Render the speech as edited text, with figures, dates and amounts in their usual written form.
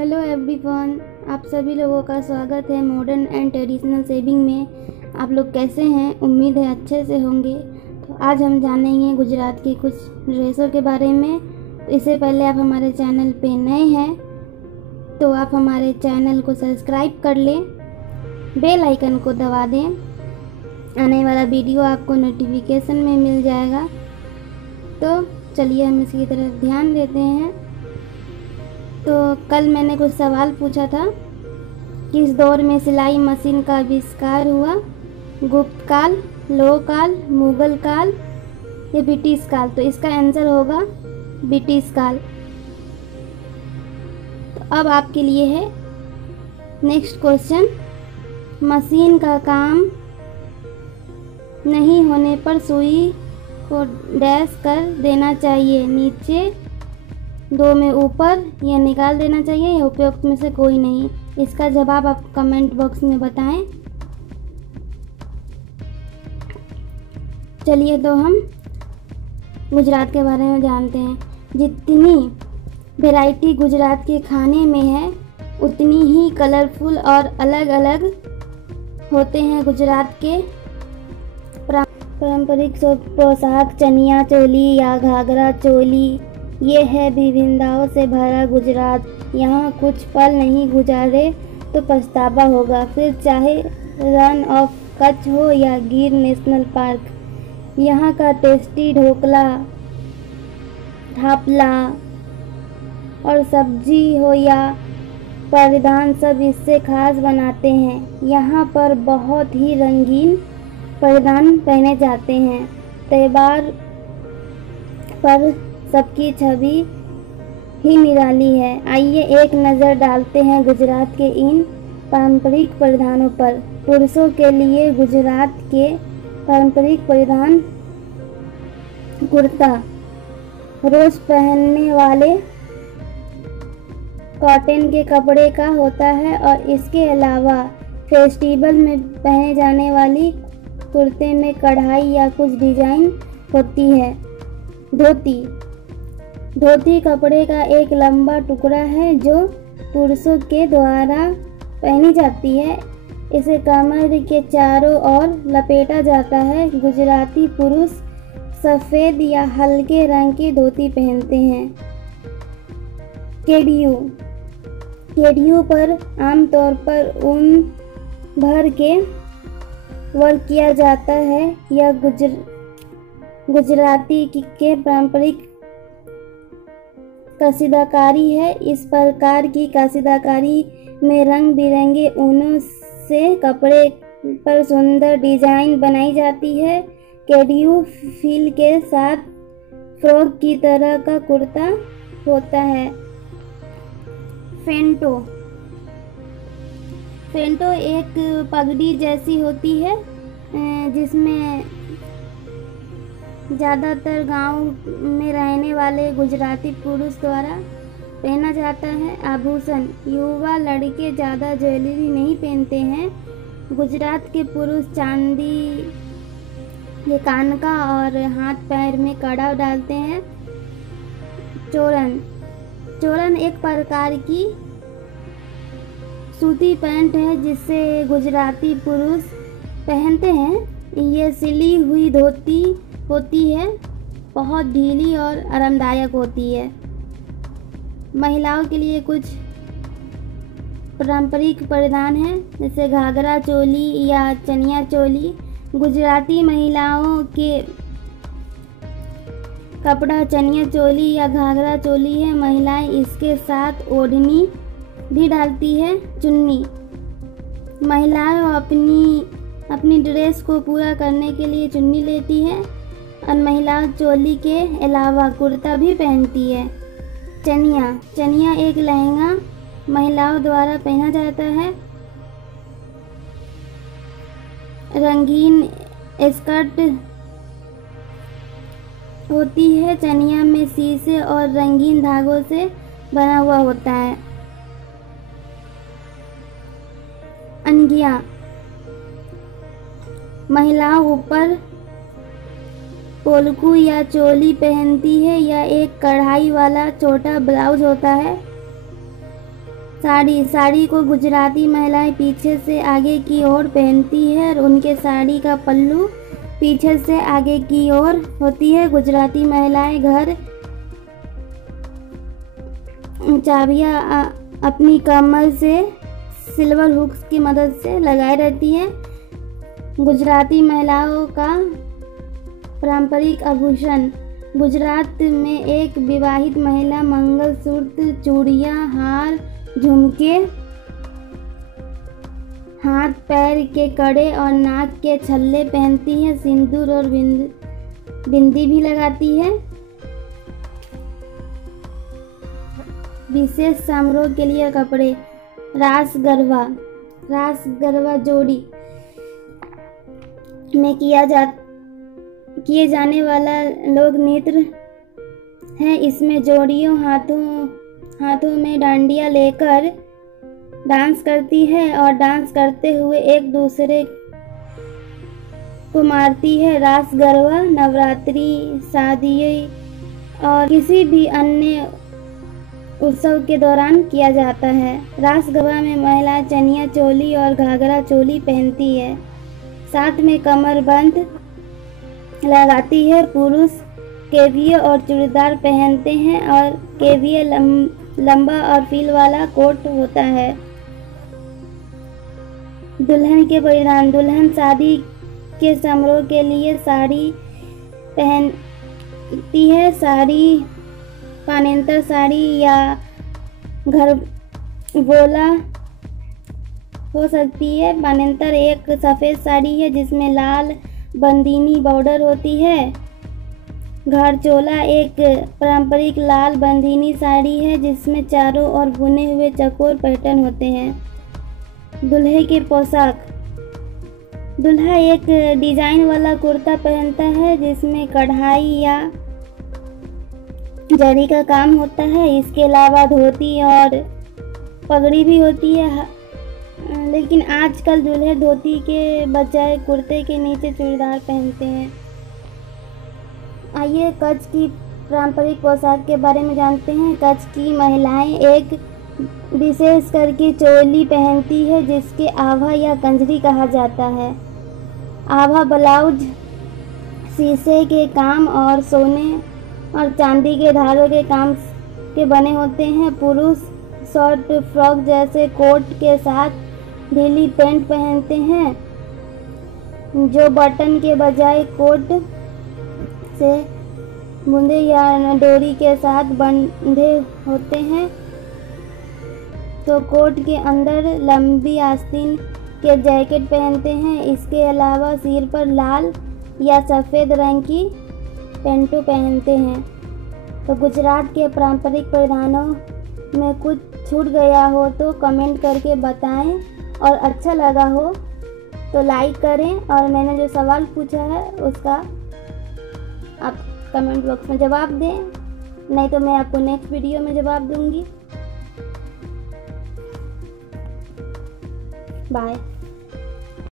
Hello everyone, आप सभी लोगों का स्वागत है मॉडर्न एंड ट्रेडिशनल शेविंग में। आप लोग कैसे हैं? उम्मीद है अच्छे से होंगे। तो आज हम जानेंगे गुजरात की कुछ ड्रेसों के बारे में। तो इससे पहले आप हमारे चैनल पे नए हैं तो आप हमारे चैनल को सब्सक्राइब कर लें, बेल आइकन को दबा दें। आने वाला वीडियो आपको नोटिफिकेशन में मिल जाएगा। तो चलिए हम इसकी तरफ ध्यान देते हैं। तो कल मैंने कुछ सवाल पूछा था, किस दौर में सिलाई मशीन का आविष्कार हुआ? गुप्त काल, लोह काल, मुगल काल या ब्रिटिश काल? तो इसका आंसर होगा ब्रिटिश काल। तो अब आपके लिए है नेक्स्ट क्वेश्चन। मशीन का काम नहीं होने पर सुई को डैश कर देना चाहिए, नीचे दो में ऊपर, या निकाल देना चाहिए, या उपयुक्त में से कोई नहीं? इसका जवाब आप कमेंट बॉक्स में बताएं। चलिए तो हम गुजरात के बारे में जानते हैं। जितनी वैरायटी गुजरात के खाने में है उतनी ही कलरफुल और अलग अलग होते हैं गुजरात के पारंपरिक पोशाक। चनिया चोली या घाघरा चोली, ये है विभिन्नताओं से भरा गुजरात। यहाँ कुछ पल नहीं गुजारे तो पछतावा होगा, फिर चाहे रन ऑफ कच्छ हो या गिर नेशनल पार्क। यहाँ का टेस्टी ढोकला, थापला और सब्जी हो या परिधान, सब इससे खास बनाते हैं। यहाँ पर बहुत ही रंगीन परिधान पहने जाते हैं। त्योहार पर सबकी छवि ही निराली है। आइए एक नज़र डालते हैं गुजरात के इन पारंपरिक परिधानों पर। पुरुषों के लिए गुजरात के पारंपरिक परिधान कुर्ता, रोज पहनने वाले कॉटन के कपड़े का होता है, और इसके अलावा फेस्टिवल में पहने जाने वाली कुर्ते में कढ़ाई या कुछ डिजाइन होती है। धोती, धोती कपड़े का एक लंबा टुकड़ा है जो पुरुषों के द्वारा पहनी जाती है। इसे कमर के चारों ओर लपेटा जाता है। गुजराती पुरुष सफ़ेद या हल्के रंग की धोती पहनते हैं। केडियू, केडियू पर आमतौर पर ऊन भर के वर्क किया जाता है। यह गुजराती के पारंपरिक कसीदाकारी है। इस प्रकार की कसीदाकारी में रंग बिरंगे ऊनों से कपड़े पर सुंदर डिजाइन बनाई जाती है। केडियू फील के साथ फ्रॉक की तरह का कुर्ता होता है। फेंटो, फेंटो एक पगड़ी जैसी होती है जिसमें ज़्यादातर गांव में रहने वाले गुजराती पुरुष द्वारा पहना जाता है। आभूषण, युवा लड़के ज़्यादा ज्वेलरी नहीं पहनते हैं। गुजरात के पुरुष चांदी के कान का और हाथ पैर में कड़ा डालते हैं। चोरन, चोरन एक प्रकार की सूती पैंट है जिसे गुजराती पुरुष पहनते हैं। ये सिली हुई धोती होती है, बहुत ढीली और आरामदायक होती है। महिलाओं के लिए कुछ पारंपरिक परिधान हैं, जैसे घाघरा चोली या चनिया चोली। गुजराती महिलाओं के कपड़ा चनिया चोली या घाघरा चोली है। महिलाएं इसके साथ ओढ़नी भी डालती है। चुन्नी, महिलाएं अपनी ड्रेस को पूरा करने के लिए चुन्नी लेती है, और महिला चोली के अलावा कुर्ता भी पहनती है। चनिया, चनिया एक लहंगा महिलाओं द्वारा पहना जाता है। रंगीन स्कर्ट होती है। चनिया में शीशे और रंगीन धागों से बना हुआ होता है। अंगिया, महिलाओं ऊपर पोलकू या चोली पहनती है या एक कढ़ाई वाला छोटा ब्लाउज होता है। साड़ी को गुजराती महिलाएं पीछे से आगे की ओर पहनती है और उनके साड़ी का पल्लू पीछे से आगे की ओर होती है। गुजराती महिलाएं घर चाबियां अपनी कमर से सिल्वर हुक्स की मदद से लगाए रहती है। गुजराती महिलाओं का पारंपरिक आभूषण। गुजरात में एक विवाहित महिला मंगलसूत्र, चूड़ियां, हार, झुमके, हाथ पैर के कड़े और नाक के छल्ले पहनती है। सिंदूर और बिंदी भी लगाती है। विशेष समारोह के लिए कपड़े। रास गरबा जोड़ी में किए जाने वाला लोक नृत्य है। इसमें जोड़ियों हाथों में डांडिया लेकर डांस करती है और डांस करते हुए एक दूसरे को मारती है। रास गरबा नवरात्रि, शादी और किसी भी अन्य उत्सव के दौरान किया जाता है। रास गरबा में महिला चनिया चोली और घाघरा चोली पहनती है, साथ में कमरबंद लगाती है। पुरुष केविये और चूड़ीदार पहनते हैं और केविये लंबा और फील वाला कोट होता है। दुल्हन के परिधान। दुल्हन शादी के समारोह के लिए साड़ी पहनती है। साड़ी पानेतर साड़ी या घरबोला हो सकती है। पानेतर एक सफ़ेद साड़ी है जिसमें लाल बंदिनी बॉर्डर होती है। घरचोला एक पारंपरिक लाल बंदिनी साड़ी है जिसमें चारों ओर बुने हुए चौकोर पैटर्न होते हैं। दूल्हे की पोशाक। दूल्हा एक डिजाइन वाला कुर्ता पहनता है जिसमें कढ़ाई या जरी का काम होता है। इसके अलावा धोती और पगड़ी भी होती है, लेकिन आजकल दूल्हे धोती के बजाय कुर्ते के नीचे चूड़ीदार पहनते हैं। आइए कच्छ की पारंपरिक पोशाक के बारे में जानते हैं। कच्छ की महिलाएं एक विशेष करके चोली पहनती है जिसके आभा या कंजरी कहा जाता है। आभा ब्लाउज शीशे के काम और सोने और चांदी के धागों के काम के बने होते हैं। पुरुष शॉर्ट फ्रॉक जैसे कोट के साथ ढीली पैंट पहनते हैं जो बटन के बजाय कोट से बूंदे या डोरी के साथ बंधे होते हैं। तो कोट के अंदर लंबी आस्तीन के जैकेट पहनते हैं। इसके अलावा सिर पर लाल या सफ़ेद रंग की पेंटो पहनते हैं। तो गुजरात के पारंपरिक परिधानों में कुछ छूट गया हो तो कमेंट करके बताएं और अच्छा लगा हो तो लाइक करें और मैंने जो सवाल पूछा है उसका आप कमेंट बॉक्स में जवाब दें, नहीं तो मैं आपको नेक्स्ट वीडियो में जवाब दूंगी। बाय।